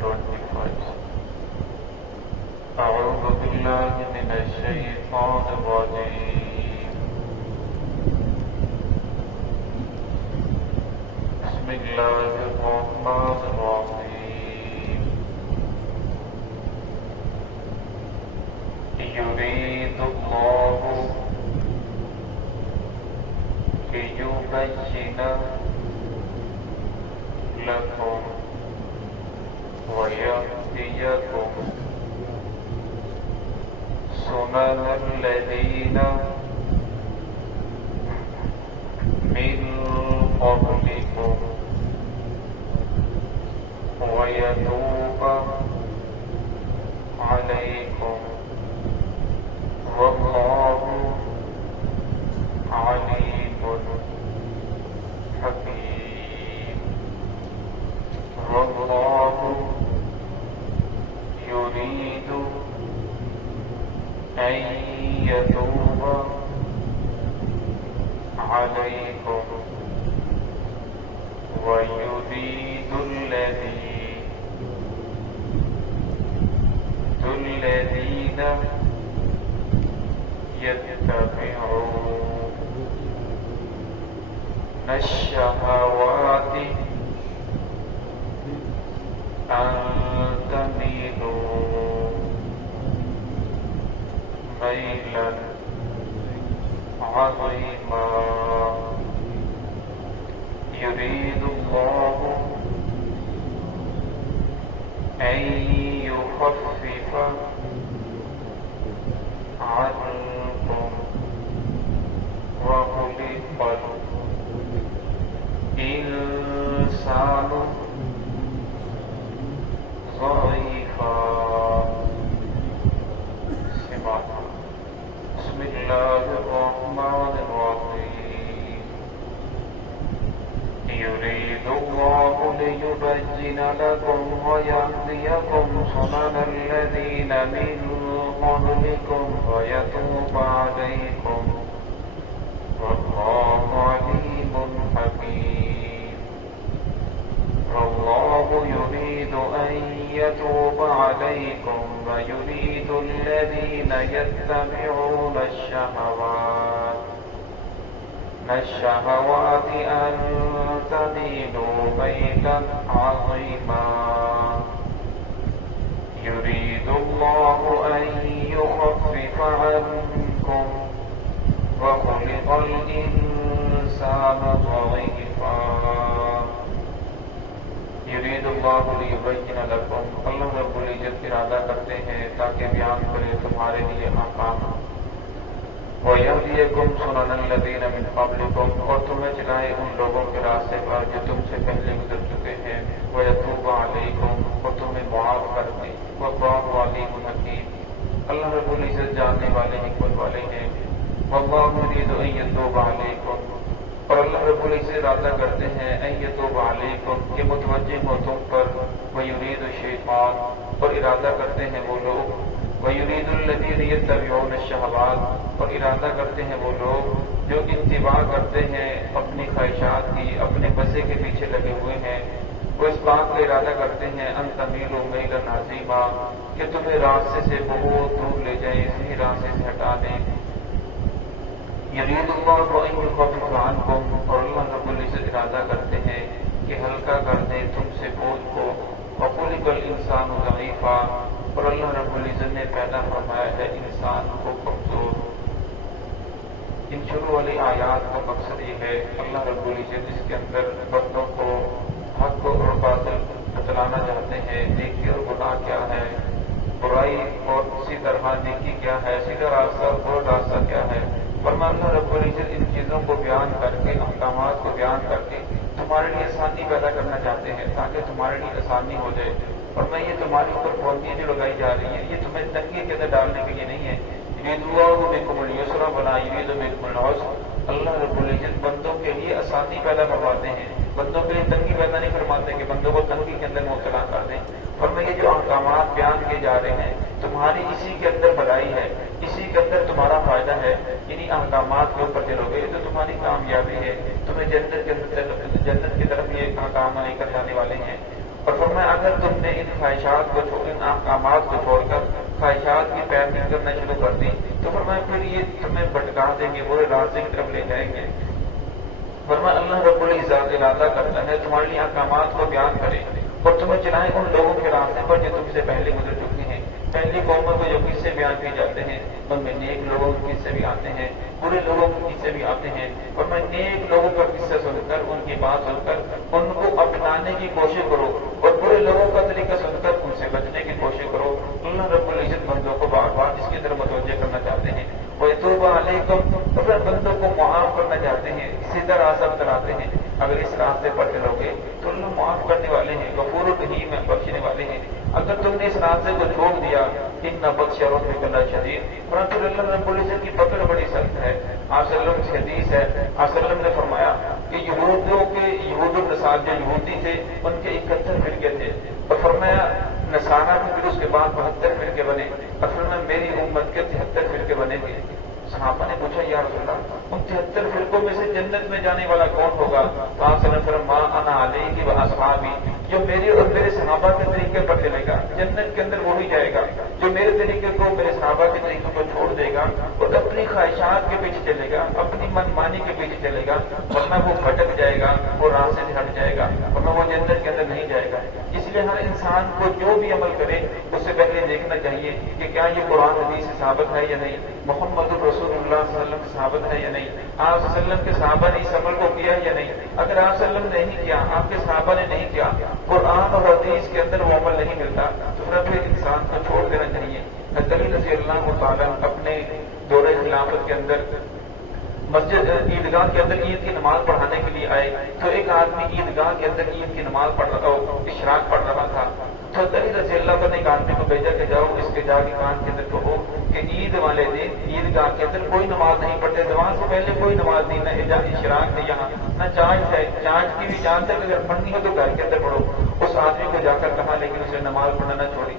25। أعوذ بالله من الشيطان الرجيم بسم الله الرحمن الرحيم يريد الله ليبين لكم ويهديكم سنن الذين من قبلكم ويتوب عليكم والله عليم حكيم والله يريد أن يتوب عليكم ويريد الذين يتبعون الشهوات أن تميلوا ميلا عظيما يريد الله أن يخفف عنكم وخلق الإنسان ضعيفا بسم الله الرحمن الرحيم يريد الله ليبين لكم ويهديكم سنن الذين من قبلكم ويتوب عليكم والله عليم حكيم والله يريد أن يتوب عليكم ويريد الذين يتبعون الشهوات أن تميلوا ميلا عظيما يريد الله أن يخفف عنكم وخلق الإنسان ضعيفا يريد اللہ لیبین لکم اللہ رب العزت ارادہ کرتے ہیں تاکہ بیان کرے تمہارے لیے احکام وَيَهْدِيَكُمْ سُنَنَ الَّذِينَ مِنْ قَبْلِكُمْ اور تمہیں چلائے ان لوگوں کے راستے پر جو تم سے پہلے گزر چکے ہیں وَيَتُوبَ عَلَيْكُمْ اور تمہیں معاف کر دیں وَاللَّهُ عَلِيمٌ حَكِيمٌ اللہ رب العزت جاننے والے حکمت والے ہیں وَاللَّهُ يُرِيدُ أَن يَتُوبَ عَلَيْكُمْ اور اللہ رب العزت ارادہ کرتے ہیں أَن يَتُوبَ عَلَيْكُمْ کہ متوجہ ہو تم پر وَيُرِيدُ الشَّيْطَانُ اور ارادہ کرتے ہیں وہ لوگ وَيُرِيدُ الَّذِينَ يَتَّبِعُونَ الشَّهَوَاتِ اور ارادہ کرتے ہیں وہ لوگ جو اتباع کرتے ہیں اپنی خواہشات کی اپنے مزے کے پیچھے لگے ہوئے ہیں وہ اس بات کا ارادہ کرتے ہیں ان تمیلوا میلا عظیما کہ تمہیں راستے سے بہت دور لے جائیں صحیح راستے سے ہٹا دیں یرید اللہ ان یخفف عنکم اور اللہ رب العزت ارادہ کرتے ہیں کہ ہلکا کر دیں تم سے بوجھ کو وخلق الانسان ضعیفا اور اللہ رب العزت نے پیدا فرمایا ہے انسان کو کمزور ان شروع والی آیات کا مقصد یہ ہے اللہ رب العزت اس کے اندر بندوں کو حق اور باطل بتلانا چاہتے ہیں نیکی اور گناہ کیا ہے برائی اور اسی طرح نیکی کیا ہے سیدھا راستہ اور برا راستہ کیا ہے ورنہ اللہ رب العزت ان چیزوں کو بیان کر کے احکامات کو بیان کر کے تمہارے لیے آسانی پیدا کرنا چاہتے ہیں تاکہ تمہارے لیے آسانی ہو جائے اور میں یہ تمہارے اوپر پابندیاں جو لگائی جا رہی ہیں یہ تمہیں تنگی کے اندر ڈالنے کے لیے نہیں ہے یرید اللہ بکم اليسر ولا یرید بکم العسر اللہ رب العزت بندوں کے لیے آسانی پیدا کرواتے ہیں بندوں کے لیے تنگی پیدا نہیں فرماتے کہ بندوں کو تنگی کے اندر مبتلا کر دیں اور میں یہ جو احکامات بیان کیے جا رہے ہیں تمہاری اسی کے اندر بھلائی ہے، اسی کے اندر تمہارا فائدہ ہے، انہی احکامات کے اوپر چلو گے تو تمہاری کامیابی ہے، تمہیں جنت کی طرف یہ احکام لے کر جانے والے ہیں۔ اور فرمایا اگر تم نے ان خواہشات کو ان احکامات کو چھوڑ کر خواہشات کی پیروی کرنا شروع کر دی تو فرمایا پھر یہ تمہیں بھٹکا دیں گے، برے راستے کی طرف لے جائیں گے۔ فرمایا اللہ رب العزت ارادہ کرتا ہے تمہارے لیے احکامات کو بیان کرے اور تمہیں چلائے ان لوگوں کے راستے پر جو تم سے پہلے گزر چکے ہیں۔ پہلی قوموں کو جو قصے بیان کیے جاتے ہیں ان میں نیک لوگوں کے قصے بھی آتے ہیں، برے لوگوں کے قصے بھی آتے ہیں، اور میں نیک لوگوں کا قصہ سن کر ان کی بات سن کر ان کو اپنانے کی کوشش کرو اور برے لوگوں کا طریقہ سن کر ان سے بچنے کی کوشش کرو۔ اللہ رب العزت بندوں کو بار بار اس کی طرف متوجہ کرنا چاہتے ہیں، وَيَتُوبَ عَلَيْكُمْ، اگر بندوں کو معاف کرنا چاہتے ہیں، سیدھا راستہ بتلاتے ہیں۔ اگر اس راستے پر چلو گے تو اللہ معاف کرنے والے ہیں، غفور الرحیم ہے، بخشنے والے ہیں۔ اگر تم نے اس راستے کو چھوڑ دیا ان بطش ربک لشدید، پرنتو اللہ رب العزت کی پکڑ بڑی سخت ہے۔ آپ صلی اللہ علیہ وسلم کی حدیث ہے، آپ صلی اللہ علیہ وسلم نے فرمایا کہ یہود النصارہ جو یہودی تھے ان کے 71 فرقے تھے، اور فرمایا نصارہ بھی پھر اس کے بعد 72 فرقے بنے، اور فرمایا میری امت کے 73 فرقے بنے گے۔ صحابہ نے پوچھا یا رسول اللہ ان 73 فرقوں میں سے جنت میں جانے والا کون ہوگا؟ تو آپ صلی اللہ علیہ وسلم ما انا علیہ واصحابی، جو میرے اور میرے صحابہ کے طریقے پر چلے گا جنت کے اندر وہی جائے گا، جو میرے طریقے کو میرے صحابہ کے طریقوں کو چھوڑ دے گا اور اپنی خواہشات کے پیچھے چلے گا، اپنی من مانی کے پیچھے چلے گا، ورنہ وہ بھٹک جائے گا، وہ راستے سے ہٹ جائے گا، ورنہ وہ جنت کے اندر نہیں جائے گا۔ اس لیے ہر انسان کو جو بھی عمل کرے اس سے پہلے دیکھنا چاہیے کہ کیا یہ قرآن حدیث سے ثابت ہے یا نہیں، محمد رسول اللہ صلی اللہ علیہ وسلم سے ثابت ہے یا نہیں، آپ صلی اللہ علیہ وسلم کے صحابہ نے اس عمل کو کیا یا نہیں۔ اگر آپ صلی اللہ علیہ وسلم نے نہیں کیا، آپ کے صحابہ نے نہیں کیا، قرآن اور حدیث کے اندر وہ عمل نہیں ملتا تو پھر انسان کو چھوڑ دینا چاہیے۔ علی رضی اللہ تعالیٰ اپنے دور خلافت کے اندر مسجد عیدگاہ کے اندر عید کی نماز پڑھانے کے لیے آئے تو ایک آدمی عیدگاہ کے اندر عید کی نماز پڑھ رہا اشراق پڑھ رہا تھا، تو علی رضی اللہ عنہ نے ایک آدمی کو بھیجا کہ جاؤ اس کے جا کے کان کے اندر کہو کہ عید والے دن عیدگاہ کے اندر کوئی نماز نہیں پڑھتے، نماز سے پہلے کوئی نماز نہیں، نہ اشراق ہے یہاں نہ چانچ ہے، چانچ کی بھی جان تک اگر پڑھنی ہو تو گھر کے اندر پڑھو۔ اس آدمی کو جا کر کہا لیکن اسے نماز پڑھنا نہ چھوڑی۔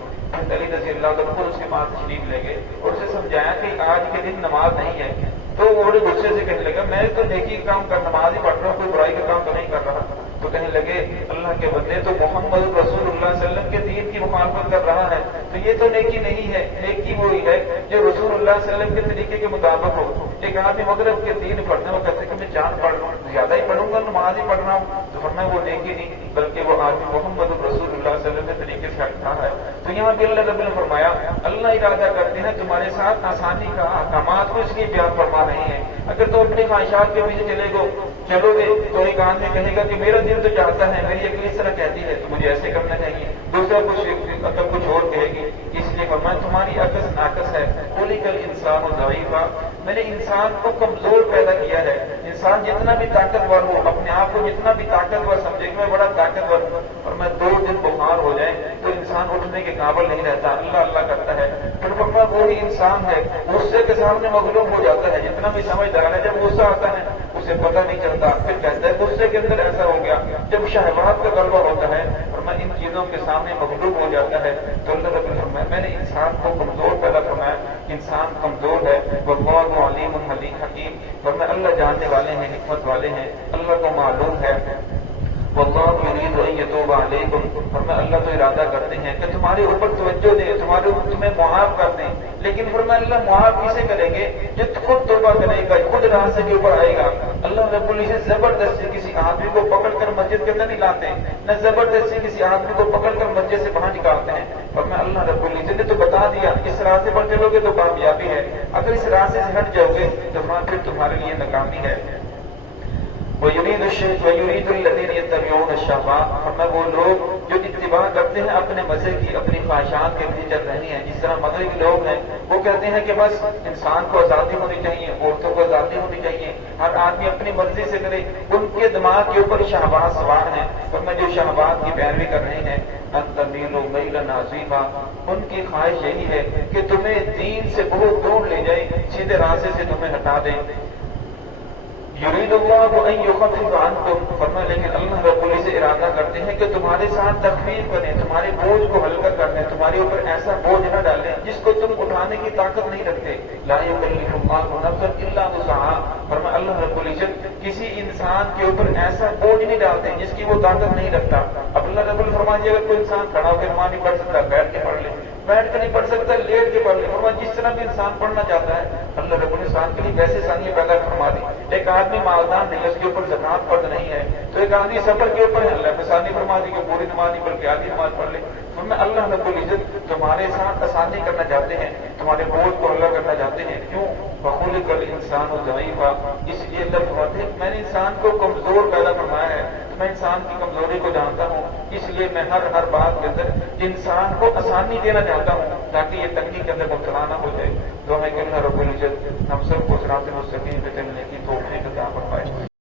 علی رضی اللہ عنہ خود اس کے پاس تشریف لے گئے اور اسے سمجھایا کہ آج کے دن نماز نہیں ہے، تو وہ بڑے غصے سے کہنے لگا میں تو نیکی کا کام کر نماز ہی پڑھ رہا ہوں، کوئی برائی کا کام تو نہیں کر رہا۔ تو کہنے لگے اللہ کے بندے تو محمد رسول اللہ صلی اللہ علیہ وسلم کے دین کی مخالفت کر رہا ہے، تو یہ تو نیکی نہیں ہے، نیکی وہی ہے جو رسول اللہ صلی اللہ علیہ وسلم کے طریقے کے مطابق ہو۔ ایک آدمی مغرب کے دین پڑھنے وہ کہتے کہ میں چاند پڑھ رہا ہوں، زیادہ ہی پڑھوں گا، نماز ہی پڑھ رہا ہوں، تو فرمایا وہ نیکی نہیں بلکہ وہ آدمی محمد رسول اللہ صلی اللہ علیہ وسلم کے طریقے سے ہٹتا ہے۔ تو یہاں بھی اللہ رب نے فرمایا اللہ ارادہ کرتے ہیں تمہارے ساتھ آسانی کا، احکامات کو اس لیے بیان فرما رہے ہیں۔ اگر تم اپنی خواہشات کے پیچھے چلو گے تو ایک آدمی کہے گا کہ میرا دل تو چاہتا ہے، میری عقل اس طرح کہتی ہے تو مجھے ایسے کرنا چاہیے، دوسرا کچھ اور کہے گی۔ اس لیے فرمایا تمہاری عکس ناقص ہے، خلق الانسان ضعیفا، میں نے انسان کو کمزور پیدا کیا ہے۔ انسان جتنا بھی طاقتور ہو، اپنے آپ کو جتنا بھی طاقتور سمجھے کہ میں بڑا طاقتور ہوں، اور میں 2 دن بخار ہو جائے تو انسان اٹھنے کے قابل نہیں رہتا، اللہ اللہ کرتا ہے۔ پھر فرمایا وہی انسان ہے غصے کے سامنے مغلوب ہو جاتا ہے، جتنا بھی سمجھدار ہے جب غصہ آتا ہے اسے پتہ نہیں چلتا، پھر کہتا ہے غصے کے اندر ایسا ہو گیا۔ جب شہوات کا غلبہ ہوتا ہے اور میں ان چیزوں کے سامنے مغلوب ہو جاتا ہے تو اللہ رب نے فرمایا میں نے انسان کو کمزور پیدا فرمایا، انسان کمزور ہے، واللہ علیم حکیم، فرمایا اللہ جاننے والے ہیں، حکمت والے ہیں، اللہ کو معلوم ہے۔ واللہ یرید ان یتوب علیکم، فرمایا اللہ تو ارادہ کرتے ہیں کہ تمہارے اوپر توجہ دیں، تمہارے اوپر تمہیں معاف کر دیں، لیکن فرمایا اللہ معاف کسے کریں گے جو خود توبہ کرے گا، خود راستے کے اوپر آئے گا۔ اللہ رب العزت زبردستی کسی آدمی کو پکڑ کر مسجد کے اندر نہیں لاتے ہیں، نہ زبردستی کسی آدمی کو پکڑ کر مسجد سے باہر نکالتے ہیں، فرمایا اللہ رب العزت نے تو بتا دیا اس راستے پر چلو گے تو کامیابی ہے، اگر اس راستے سے ہٹ جاؤ گے تو پھر تمہارے لیے ناکامی ہے۔ وَيُرِيدُ الَّذِينَ يَتَّبِعُونَ الشَّهَوَاتِ، فرمایا وہ لوگ جو اتباع کرتے ہیں اپنے مزے کی، اپنی خواہشات کے پیچھے چل رہے ہیں، جس طرح مغربی لوگ ہیں وہ کہتے ہیں کہ بس انسان کو آزادی ہونی چاہیے، عورتوں کو آزادی ہونی چاہیے، ہر آدمی اپنی مرضی سے کرے، ان کے دماغ کے اوپر شہوات سوار ہیں، فرمایا جو شہوات کی پیروی کر رہے ہیں ان تمیلوا میلا عظیما، ان کی خواہش یہی ہے کہ تمہیں دین سے بہت دور لے جائے، سیدھے راستے سے تمہیں ہٹا دیں۔ یرید اللہ ان یخفف عنکم، فرمایا لیکن اللہ رب العزت ارادہ کرتے ہیں کہ تمہارے ساتھ تخفیف کریں، تمہارے بوجھ کو ہلکا کر دیں، تمہارے اوپر ایسا بوجھ نہ ڈالیں جس کو تم اٹھانے کی طاقت نہیں رکھتے. لا یکلف اللہ نفسا الا وسعها، فرمایا اللہ رب العزت کسی انسان کے اوپر ایسا بوجھ نہیں ڈالتے جس کی وہ طاقت نہیں رکھتا. اب اللہ رب العزت فرمایا اگر کوئی انسان کھڑا ہو کے نماز نہیں پڑھ سکتا بیٹھ کے پڑھ لے، بیٹھ کے نہیں پڑھ سکتا لیٹ کے پڑھ لے. فرمایا جس طرح بھی انسان پڑھنا چاہتا ہے اللہ رب العزت انسان کے لیے ویسے آسانیاں پیدا فرما دی. ایک آدمی مالدار نہیں ہے، اس کے اوپر زکات فرض نہیں ہے، تو ایک آدمی سفر کے اوپر ہے، اللہ نے آسانی فرما دی کہ پوری نماز نہیں بلکہ آدھی نماز پڑھ لے. فرمایا اللہ رب العزت تمہارے ساتھ آسانی کرنا چاہتے ہیں، تمہارے بوجھ کو ہلکا کرنا چاہتے ہیں. کیوں؟ وخلق الانسان ضعیفا، اس لیے اللہ فرماتے ہیں میں نے انسان کو کمزور پیدا فرمایا ہے، میں انسان کی کمزوری کو جانتا ہوں، اس لیے میں ہر بات کے اندر انسان کو آسانی دینا چاہتا ہوں تاکہ یہ تنگی کے اندر مبتلا نہ ہو جائے. دعا ہے کہ اللہ رب العزت ہم سب کو صراط مستقیم پہ چلنے کی توفیق عطا فرمائے.